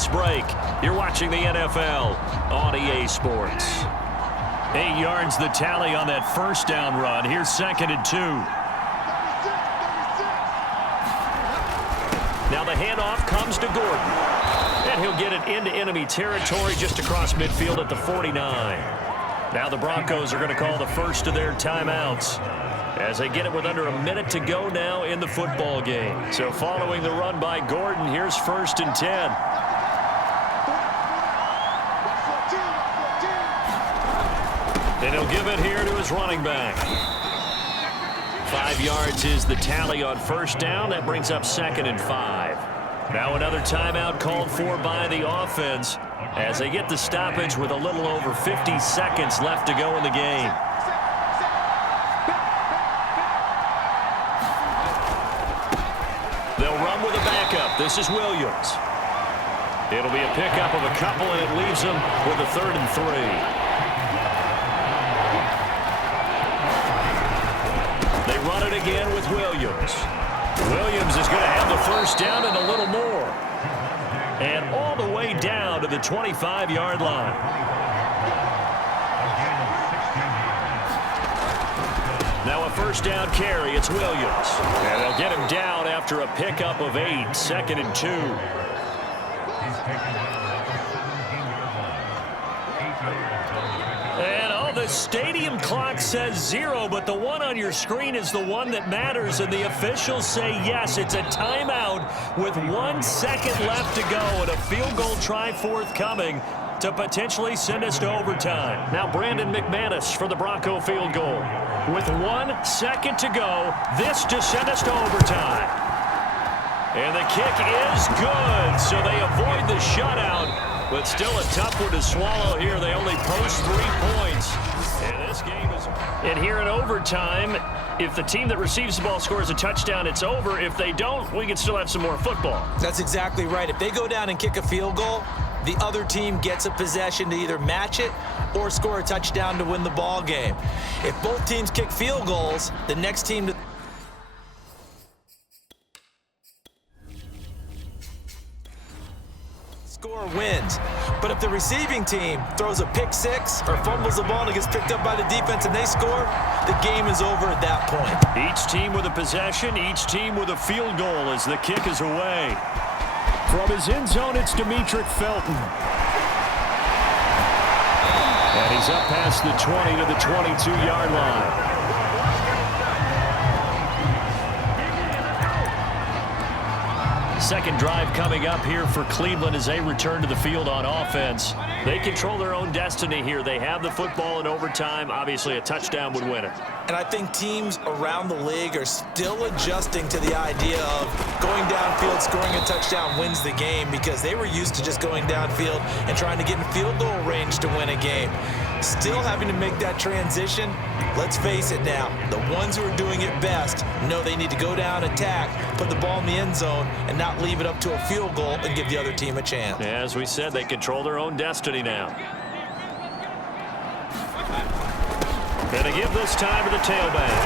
this break. You're watching the NFL on EA Sports. 8 yards the tally on that first down run. Here's 2nd and 2. Now the handoff comes to Gordon. And he'll get it into enemy territory just across midfield at the 49. Now the Broncos are going to call the first of their timeouts as they get it with under a minute to go now in the football game. So following the run by Gordon, here's 1st and 10. And he'll give it here to his running back. 5 yards is the tally on first down. That brings up 2nd and 5. Now another timeout called for by the offense as they get the stoppage with a little over 50 seconds left to go in the game. They'll run with a backup. This is Williams. It'll be a pickup of a couple, and it leaves them with a 3rd and 3. They run it again with Williams. Williams is going to have the first down and a little more. And all the way down to the 25-yard line. Now a first down carry. It's Williams. And they'll get him down after a pickup of 8. 2nd and 2. And the stadium clock says 0, but the one on your screen is the one that matters, and the officials say yes, it's a timeout with 1 second left to go and a field goal try forthcoming to potentially send us to overtime. Now Brandon McManus for the Bronco field goal. With 1 second to go, this to send us to overtime. And the kick is good, so they avoid the shutout. But still a tough one to swallow here. They only post 3 points. And this game is... And here in overtime, if the team that receives the ball scores a touchdown, it's over. If they don't, we can still have some more football. That's exactly right. If they go down and kick a field goal, the other team gets a possession to either match it or score a touchdown to win the ball game. If both teams kick field goals, the next team to... score wins. But if the receiving team throws a pick six or fumbles the ball and it gets picked up by the defense and they score, the game is over at that point. Each team with a possession, each team with a field goal as the kick is away. From his end zone, it's Demetric Felton. And he's up past the 20 to the 22-yard line. Second drive coming up here for Cleveland as they return to the field on offense. They control their own destiny here. They have the football in overtime. Obviously, a touchdown would win it. And I think teams around the league are still adjusting to the idea of going downfield, scoring a touchdown wins the game, because they were used to just going downfield and trying to get in field goal range to win a game. Still having to make that transition. Let's face it now, the ones who are doing it best know they need to go down, attack, put the ball in the end zone, and not leave it up to a field goal and give the other team a chance. As we said, they control their own destiny now. Going to give this time to the tailback.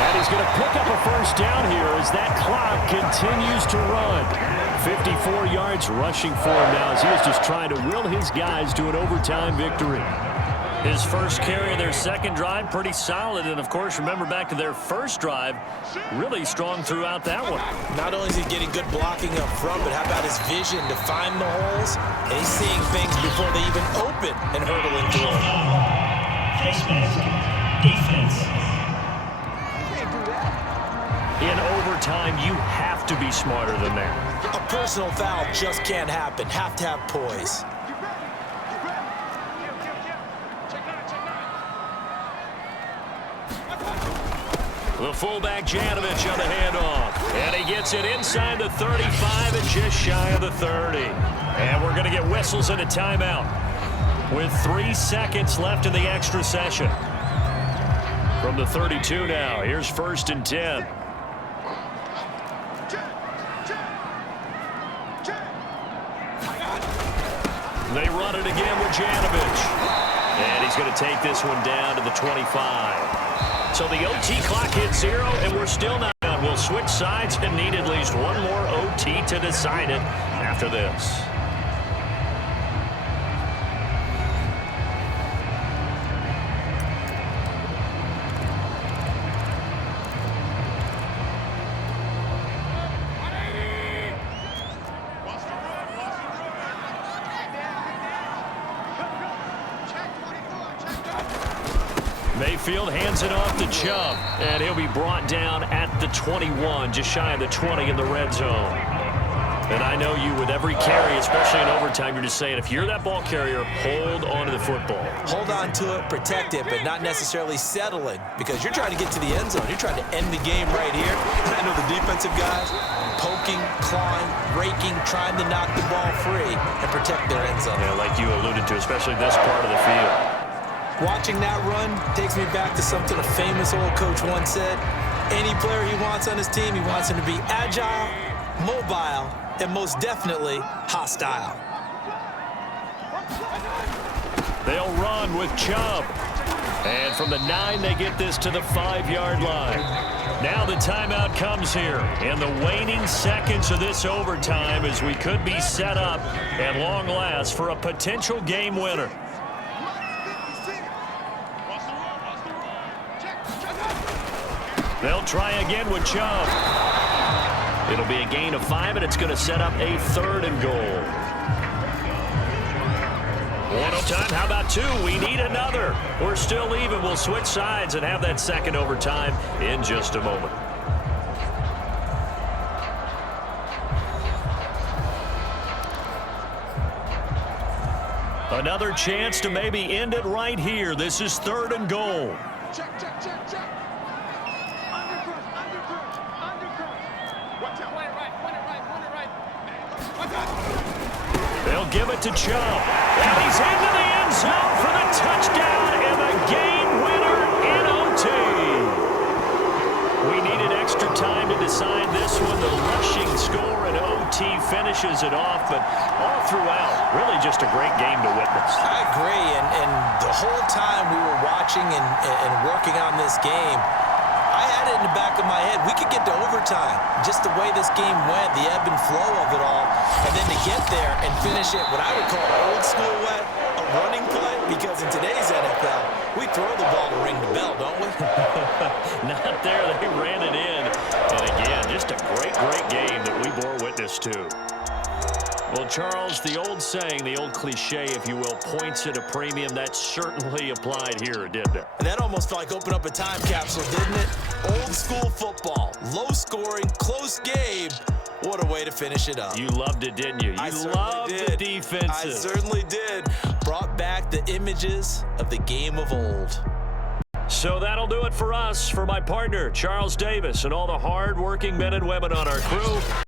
And he's going to pick up a first down here as that clock continues to run. 54 yards rushing for him now as he is just trying to will his guys to an overtime victory. His first carry of their second drive, pretty solid. And, of course, remember back to their first drive, really strong throughout that one. Not only is he getting good blocking up front, but how about his vision to find the holes? And he's seeing things before they even open and hurdle into them. Defense. In overtime, you have to be smarter than that. A personal foul just can't happen. Have to have poise. The fullback Janovich on the handoff. And he gets it inside the 35 and just shy of the 30. And we're going to get whistles and a timeout with 3 seconds left in the extra session. From the 32 now, here's 1st and 10. They run it again with Janovich. And he's going to take this one down to the 25. So the OT clock hits 0, and we're still not done. We'll switch sides and need at least one more OT to decide it after this. backfield, hands it off to Chubb. And he'll be brought down at the 21, just shy of the 20 in the red zone. And I know you, with every carry, especially in overtime, you're just saying, if you're that ball carrier, hold on to the football. Hold on to it, protect it, but not necessarily settle it, because you're trying to get to the end zone. You're trying to end the game right here. I know the defensive guys poking, clawing, raking, trying to knock the ball free and protect their end zone. Yeah, like you alluded to, especially this part of the field. Watching that run takes me back to something a famous old coach once said. Any player he wants on his team, he wants him to be agile, mobile, and most definitely hostile. They'll run with Chubb. And from the 9, they get this to the 5-yard line. Now the timeout comes here in the waning seconds of this overtime, as we could be set up at long last for a potential game winner. They'll try again with Chubb. It'll be a gain of 5, and it's going to set up a 3rd and goal. One time, how about 2? We need another. We're still even. We'll switch sides and have that second overtime in just a moment. Another chance to maybe end it right here. This is 3rd and goal. Check, check, check, check. They'll give it to Chubb. And he's into the end zone for the touchdown and the game winner in OT. We needed extra time to decide this one. The rushing score in OT finishes it off, but all throughout, really just a great game to witness. I agree, and the whole time we were watching and working on this game, I had it in the back of my head. We could get to overtime. Just the way this game went, the ebb and flow of it all. And then to get there and finish it, what I would call old school way, a running play. Because in today's NFL, we throw the ball to ring the bell, don't we? Not there. They ran it in. And again, just a great, great game that we bore witness to. Well, Charles, the old saying, the old cliche, if you will, points at a premium. That certainly applied here, didn't it? And that almost felt like opened up a time capsule, didn't it? Old school football, low scoring, close game. What a way to finish it up. You loved it, didn't you? You loved the defenses. I certainly did. Brought back the images of the game of old. So that'll do it for us. For my partner, Charles Davis, and all the hard-working men and women on our crew,